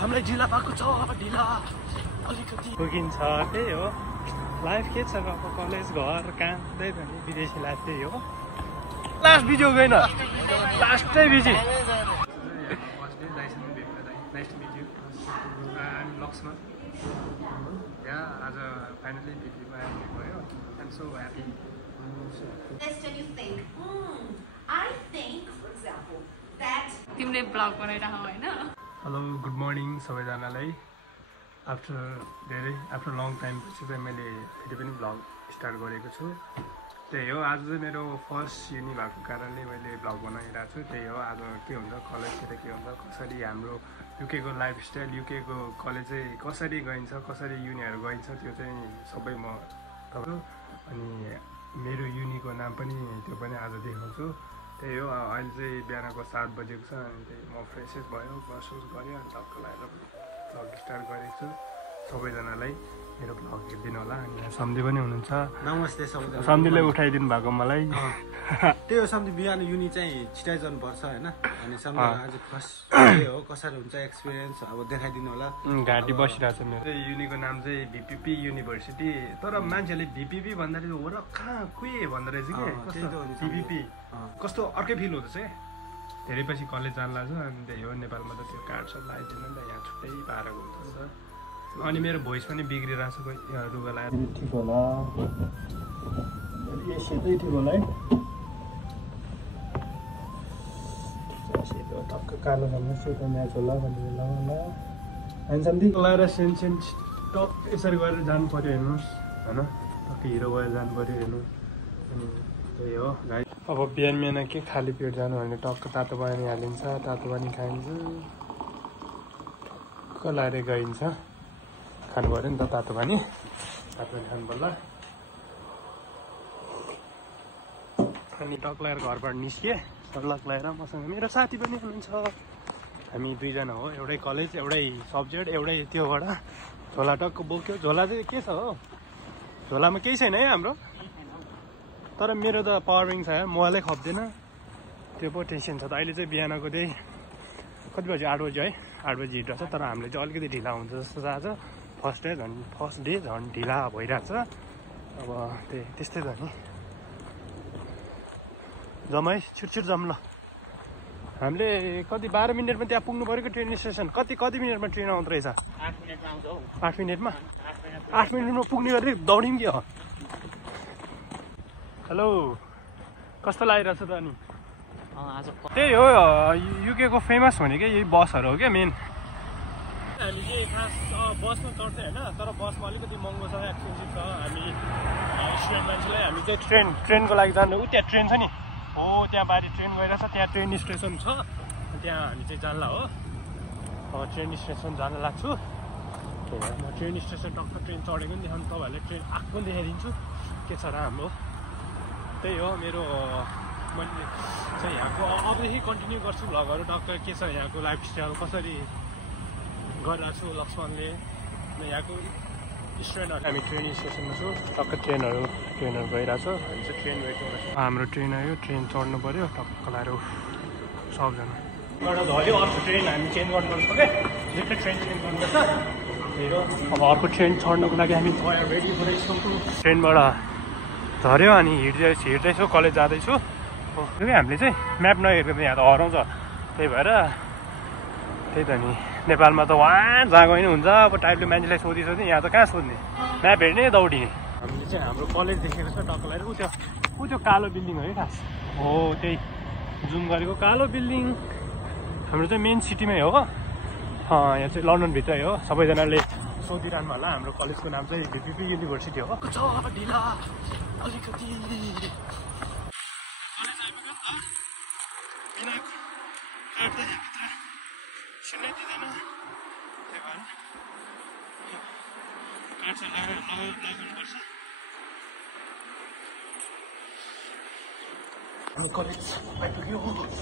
हामीलाई ढिला भएको छ ढिला अलिकति पुगिन्छ त्यही हो लाइफ के छ अब कलेज घर काम त्यही त नि विदेशी लाइफ त्यही हो लास्ट भिडियो गएन लास्टै भिजी लक्ष्मण यहाँ आज फाइनली भिडियोमा आइपुग्नु भयो आइएम सो ह्याप्पी तिमीले ब्लग बनाइरह हैन हेलो गुड मर्निङ सबैजनालाई आफ्टर लङ टाइम पछि चाहिँ मैले फेरि पनि ब्लग स्टार्ट गरेको छु त्यही हो आज चाहिँ मेरो फर्स्ट युनि भएको कारणले मैले ब्लग बनाइरहेको छु त्यही हो आज के हुन्छ कलेजतिर के हुन्छ कसरी हाम्रो युकेको लाइफस्टाइल युकेको कलेज चाहिँ कसरी गइन्छ कसरी युनिहरू गइन्छ त्यो चाहिँ सबै म तपाईँको अनि मेरो युनिको नाम पनि त्यो पनि आज देखाउँछु त्यही हो अहिले चाहिँ बिहानको 7 बजेको छ अनि त्यही म फ्रेसेस भयो ब्रसस गऱ्यो अनि टक्क लगाएर भ्लग स्टार्ट गरेको छु सबैजनालाई मेरो भ्लग हेरिदिनु होला अनि सम्धी पनि हुनुहुन्छ नमस्ते सबैजना सम्धीले उठाइदिनु भएको मलाई त्यही हो सम्धी बिहान युनि चाहिँ छिटाइ जानुपर्छ होइन अनि सम्धी आज फर्स्ट हो कसरी हुन्छ एक्सपिरियन्स अब देखाइदिनु होला घाँटी बसिरहेको छ मेरो युनिको नाम चाहिँ भिपिपी युनिभर्सिटी तर मान्छेले भिपिपी भन्दाखेरि हो र कहाँ के भन्दो रहेछ कि भिपिपी कस्तो अर्कै फिल हुँदैछ क्या धेरै पछि कलेज जान लाग्छ अनि त्यही हो नेपालमा त त्यो कार्ड सब लगाइदिनु नि त यहाँ छुट्टै पारेको हुन्छ नि त अनि मेरो भोइस पनि बिग्रिरहेको छ कोही रुगा लगाएर ठिक होला सेतै ठिक होला है सेतो टक्क कालो रङमा सेतो म्याच होला भन्ने बेला होला अनि समथिङ लगाएर सेन्सेन टक यसरी गरेर जानु पऱ्यो हेर्नुहोस् होइन टक्क हिरो गएर जानु पऱ्यो हेर्नु अनि त्यही हो गाई अब बिहान बिहान के खाली पेट जानु भने टक्क तातो पानी हालिन्छ तातो पानी खाइन्छ टक्क लगाएर गइन्छ खानु पऱ्यो नि त तातो पानी खानु पर्ला अनि टक लगाएर घरबाट निस्किएँ सल्लाह लगाएर मसँग मेरो साथी पनि हुनुहुन्छ हामी दुईजना हो एउटै कलेज एउटै सब्जेक्ट एउटै त्योबाट झोला टक्क बोक्यो झोला चाहिँ के छ हो झोलामा केही छैन है हाम्रो तर मेरो त पावर ब्याङ्क छ मोबाइलै खप्दैन त्यो पो टेन्सन छ त अहिले चाहिँ बिहानको त्यही कति बजी 8 बजी है 8 बजी हिँड्छ तर हामीले चाहिँ अलिकति ढिला हुन्छ जस्तो छ फर्स्ट डे झन् ढिला भइरहेको छ अब त्यस्तै त नि जाउँ है छिटछिट जाउँ ल हामीले कति 12 मिनटमा त्यहाँ पुग्नु पऱ्यो कि ट्रेन स्टेसन कति मिनटमा ट्रेन आउँदो रहेछ 8 मिनटमा आउँछ हौ 8 मिनटमा 8 मिनटमा पुग्ने गरी दौड्यौँ कि हो हेलो कस्तो लागिरहेछ त अनि त्यही हो युकेको फेमस भनेकै यही बसहरू हो क्या मेन हामी चाहिँ खास बसमा चढ्थ्यो होइन तर बसमा अलिकति महँगो छ एक्सपेन्सिभ छ हामी स्टुडेन्ट मान्छेलाई हामी चाहिँ ट्रेनको लागि जानु त्यहाँ ट्रेन छ नि हो त्यहाँ बारी ट्रेन गइरहेछ त्यहाँ ट्रेन स्टेसन छ त्यहाँ हामी चाहिँ जानला हो ट्रेन स्टेसन जान लाग्छु म ट्रेन स्टेसन टक्क ट्रेन चढेको नि देखाउनु तपाईँहरूले ट्रेन आएको पनि देखाइदिन्छु के छ र हाम्रो त्यही हो मेरो मैले चाहिँ यहाँको अबदेखि कन्टिन्यू गर्छु भ्लगहरू टक्क के छ यहाँको लाइफस्टाइल कसरी गरिरहेको छु लक्ष्मणले यहाँको स्टुडेन्टहरू हामी ट्रेन स्टेसनमा छु टक्क ट्रेनहरू गइरहेको छ हामी चाहिँ ट्रेन गएको हाम्रो ट्रेन आयो ट्रेन चढ्नु पऱ्यो टक्क लगाएर सबजना एउटा झऱ्यो अर्को ट्रेन हामी चेन्ज गर्नुपर्छ क्या जेकै ट्रेन चेन्ज गर्नुपर्छ त्यही हो अब अर्को ट्रेन चढ्नुको लागि हामी रेडी भइरहेछौँ ट्रेनबाट झऱ्यो अनि हिँड्दैछु कलेज जाँदैछु हो हामीले चाहिँ म्याप नहेरेको त यहाँ त हराउँछ त्यही भएर त्यही त नि नेपालमा त वहाँ जहाँ गयो नि हुन्छ अब टाइपले मान्छेलाई सोधी यहाँ त कहाँ सोध्ने म्याप हेर्ने दौडिने हामीले चाहिँ हाम्रो कलेज देखेको छ टक्क लगाएर ऊ त्यो कालो बिल्डिङ हो है खास हो त्यही जुम गरेको कालो बिल्डिङ हाम्रो चाहिँ मेन सिटीमै हो यहाँ चाहिँ लन्डनभित्रै हो सबैजनाले सोधिरहनु होला हाम्रो कलेजको नाम चाहिँ भिपिपी युनिभर्सिटी हो ढिला अलिकति सुन्नै दिँदैन त्यही भएर कार्ड चाहिँ लगाउनुपर्छ हामी कलेज आइपुग्यो कलेज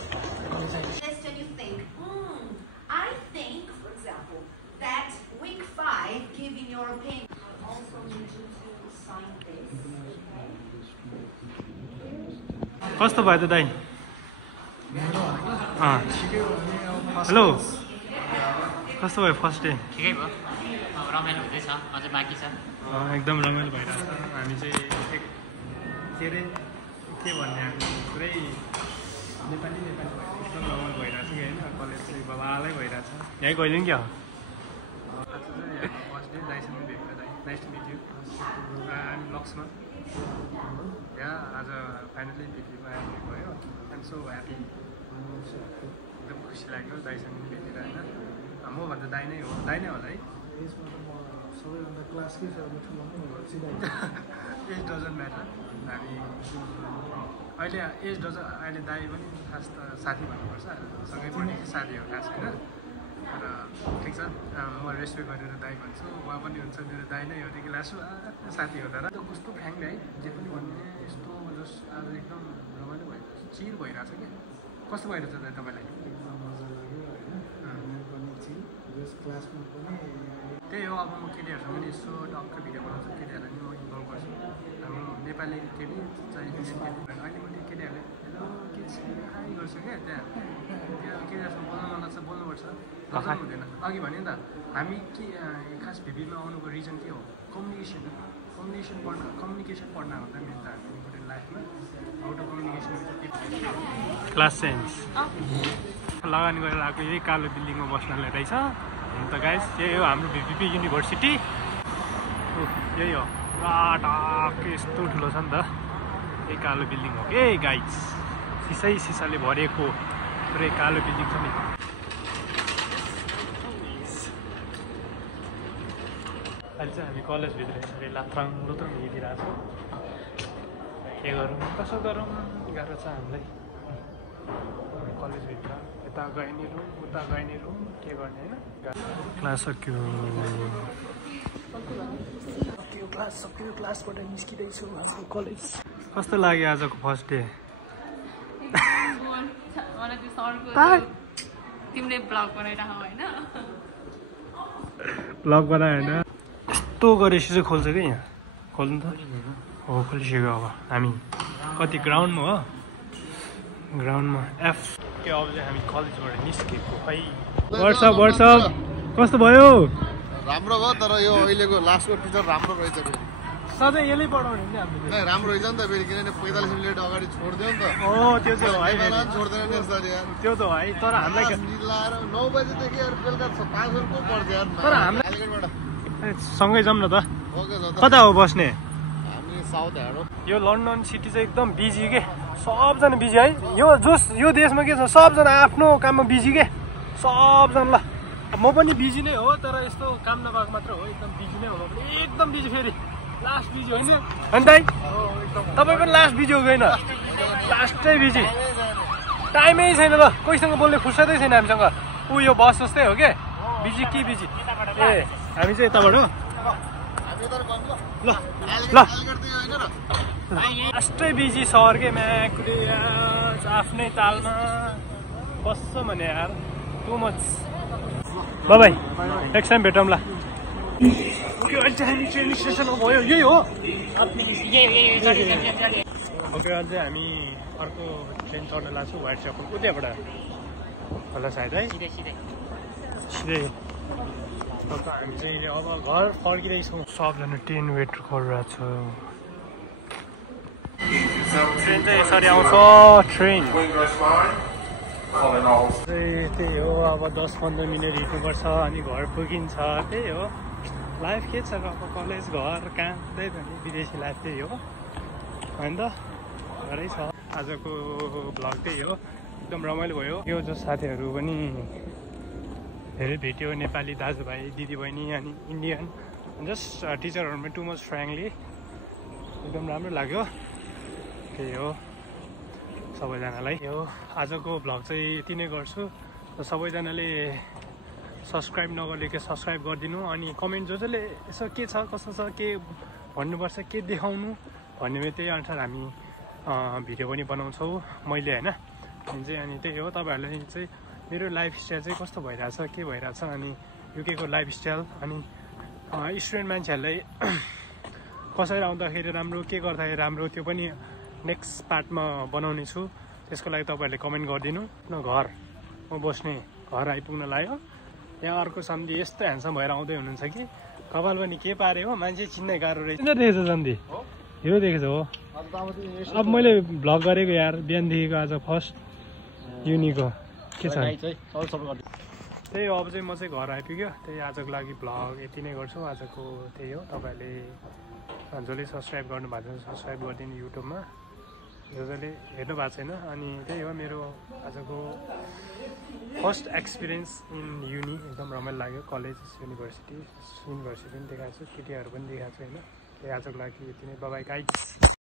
कस्तो भयो त दाइ हेलो कस्तो भयो फर्स्ट डे? ठिकै भयो, रमाइलो हुँदैछ, अझै बाँकी छ। एकदम रमाइलो भइरहेछ। हामी चाहिँ के अरे के भन्ने पुरै नेपाली एकदम रमाइलो भइरहेछ कि होइन? कलेज चाहिँ बबालै भइरहेछ। यहीँ गइदिउँ क्या? आज चाहिँ फर्स्ट डे दाइसँग भेट्नु दाइ। Nice to meet you. I'm Laxman. आज फाइनली भेटेको भयो। I'm so happy. एकदम खुसी लाग्यो दाइसँग भेटेर होइन। म भन्दा दाइ नै हो, दाइ नै होला है? यसमा त म सबैभन्दा क्लासकै ठुलो एज डजन्ट म्याटर। हामी अहिले एज डजन्ट, अहिले दाइ पनि खास त साथी भन्नुपर्छ, सँगै पढेको साथी हो खास होइन। तर ठिक छ, म रेस्पेक्ट गरेर दाइ भन्छु, उहाँ पनि हुन्छ मेरो दाइ नै हो देखि लासु साथी हो। तर कस्तो फ्याङ्क है, जे पनि भन्ने यस्तो जस आज एकदम रमाइलो भयो, चिर भइरहेछ क्या। कस्तो भइरहेछ दाइ तपाईँलाई? एकदम मजा लाग्यो होइन, पनि चिल क्लासमा पनि त्यही हो। अब म केटीहरूसँग पनि यसो टक्क भिडियो बनाउँछु, केटीहरूलाई नि म इन्भल्भ गर्छु। हाम्रो नेपाली केटी चाहिँ इन्डियन केटी अहिले म त्यो केटीहरूले हेलो के छ हाई गर्छु क्या। त्यहाँ त्यो केटीहरूसँग बोल्नु मन लाग्छ, बोल्नुपर्छ, लजाउनु हुँदैन। अघि भने नि त हामी के खास भिपीमा आउनुको रिजन के हो? कम्युनिकेसन पढ्न भन्दा मेन त हामी इम्पोर्टेन्ट लाइफमा out of communication. Class change लगानी गरेर आएको यही कालो बिल्डिङमा बस्नलाई रहेछ। अन्त गाइस यही हो हाम्रो भिपिपी युनिभर्सिटी, यही हो। टक्क यस्तो ठुलो छ नि त, यही कालो बिल्डिङ हो कि गाइस। सिसाले भरिएको पुरै कालो बिल्डिङ छ नि। अहिले चाहिँ हामी कलेजभित्र यसरी लात्रङ लुत्रङ हिँडिरहेको छौँ। के गरौँ कसो गरौँ गाह्रो छ हामीलाई कलेजभित्र। यता गइने रुम उता गइने रुम के गर्ने होइन। क्लास सक्यो, क्लासबाट निस्किँदैछु। आजको कलेज कस्तो लाग्यो? आजको फर्स्ट डे तिमीले ब्लग बनाइरह होइन? ब्लग बनायो होइन? यस्तो गरेपछि चाहिँ खोल्छ कि यहाँ? खोल्नु त हो, खोलिसक्यो। अब हामी कति ग्राउन्डमा हो? ग्राउन्डमा एफ के। अब चाहिँ हामी कलेजबाट निस्केको खै। वाट्सएप कस्तो भयो? राम्रो भयो, तर यो अहिलेको लास्टको टिचर राम्रो रहेछ। सधैँ यसले पढाउने नि हामीले। राम्रो रहेछ नि त फेरि, किनभने 45 मिनट अगाडि छोडिदियो नि त। त्यो चाहिँ हो है, छोड्दैन नि यसरी यार। त्यो त हो है। तर हामीलाई 9 बजेदेखि बेलुका 5 को पर्छ यार। तर हामीलाई सँगै जाउँ न त। कता हो बस्ने? हामी साउथ हेर्नु। यो लन्डन सिटी चाहिँ एकदम बिजी के, सबजना बिजी है। यो देशमा के छ, सबजना आफ्नो काममा बिजी के, सबजना। ल म पनि बिजी नै हो, तर यस्तो काम नभएको मात्र हो। एकदम बिजी नै हो, एकदम बिजी। फेरि लास्ट बिजी होइन अनि दाइ? तपाईँ पनि लास्ट बिजी हो गएन? लास्टै बिजी, टाइमै छैन। ल कोहीसँग बोल्ने फुर्सदै छैन हामीसँग। यो बस जस्तै हो क्या, बिजी कि बिजी। ए हामी चाहिँ यताबाट ल लास्टै बिजी सहर के। म्याकुरी आफ्नै तालमा बस्छ भने यार too much. By next time भेटौँ ल। अहिले चाहिँ हामी ट्रेन स्टेसनमा भयो, यही हो। ओके अहिले चाहिँ हामी अर्को ट्रेन चढ्न लाग्छु, व्हाइट चप्पल उतैबाट होला सायद है, सिधै। हामी चाहिँ अब घर फर्किँदैछौँ। सबजना ट्रेन वेट गरिरहेको छ। ट्रेन चाहिँ यसरी आउँछ। ट्रेन त्यही हो, अब 10-15 मिनट हिँड्नुपर्छ अनि घर पुगिन्छ। त्यही हो लाइफ। के छ अब कलेज घर कहाँ त्यही त नि, विदेशी लाइफ त्यही हो होइन त। घरै छ। आजको भ्लग त्यही हो, एकदम रमाइलो भयो। यो जो साथीहरू पनि धेरै भेट्यो, नेपाली दाजुभाइ दिदीबहिनी अनि इन्डियन, जस्ट टिचरहरूमा टु मच फ्रेङ्कली, एकदम राम्रो लाग्यो। त्यही हो सबैजनालाई। यो आजको भ्लग चाहिँ यति नै गर्छु। सबैजनाले सब्सक्राइब नगरेको सब्सक्राइब गरिदिनु, अनि कमेन्ट जसले यसो के छ कस्तो छ, के भन्नुपर्छ, के देखाउनु भन्ने त्यही अनुसार हामी भिडियो पनि बनाउँछौँ मैले होइन। अनि त्यही हो, तपाईँहरूलाई चाहिँ मेरो लाइफस्टाइल चाहिँ कस्तो भइरहेछ, के भइरहेछ, अनि युकेको लाइफस्टाइल, अनि स्टुडेन्ट मान्छेहरूलाई कसरी आउँदाखेरि राम्रो, के गर्दाखेरि राम्रो, त्यो पनि नेक्स्ट पार्टमा बनाउने छु। त्यसको लागि तपाईँहरूले कमेन्ट गरिदिनु न। घर म बस्ने घर आइपुग्न लाग्यो। त्यहाँ अर्को सम्धि यस्तो ह्यान्डसम भएर आउँदै हुनुहुन्छ कि कपाल पनि के पारे हो मान्छे चिन्नै गाह्रो रहेछ किन देखेछ सम्धि हिरो देखेछ हो अब मैले भ्लग गरेको यार बिहानदेखिको आज फर्स्ट युनिको के छ त्यही हो अब चाहिँ म चाहिँ घर आइपुग्यो त्यही आजको लागि भ्लग यति नै गर्छु आजको त्यही हो तपाईँहरूले जसले सब्सक्राइब गर्नुभएको छ सब्सक्राइब गरिदिनु युट्युबमा जसले हेर्नु भएको छैन अनि त्यही हो मेरो आजको फर्स्ट एक्सपिरियन्स इन युनि एकदम रमाइलो लाग्यो कलेज युनिभर्सिटी पनि देखाएको छु केटीहरू पनि देखाएको छु होइन त्यही आजको लागि यति नै बाइ गाइस